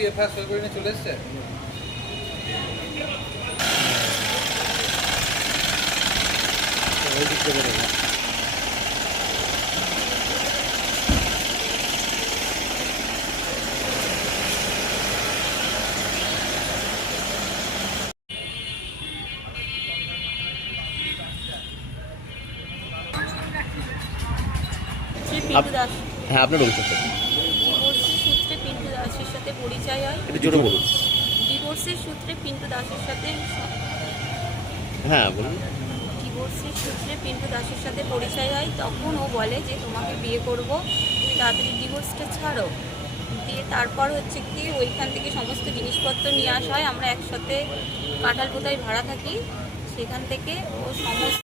কি এফআইআর সই করে নিয়ে চলে এসছে? পিন্টু দাস হ্যাঁ, আপনার অভিযোগ ডিভোর্সের সূত্রে পিন্টু দাসের সাথে পরিচয় হয়। একটু জোরে বলুন। ডিভোর্সের সূত্রে পিন্টু দাসের সাথে হ্যাঁ বলুন। ডিভোর্সের সূত্রে পিন্টু দাসের সাথে পরিচয় হয়। তখন ও বলে যে তোমাকে বিয়ে করব, তুমি তাড়াতাড়ি ডিভোর্সটা ছাড়ো। দিয়ে তারপর হচ্ছে কি ওইখান থেকে সমস্ত জিনিসপত্র নিয়ে আসা হয়। আমরা একসাথে কাঁঠালপোতায় ভাড়া থাকি, সেখান থেকে ও সমস্ত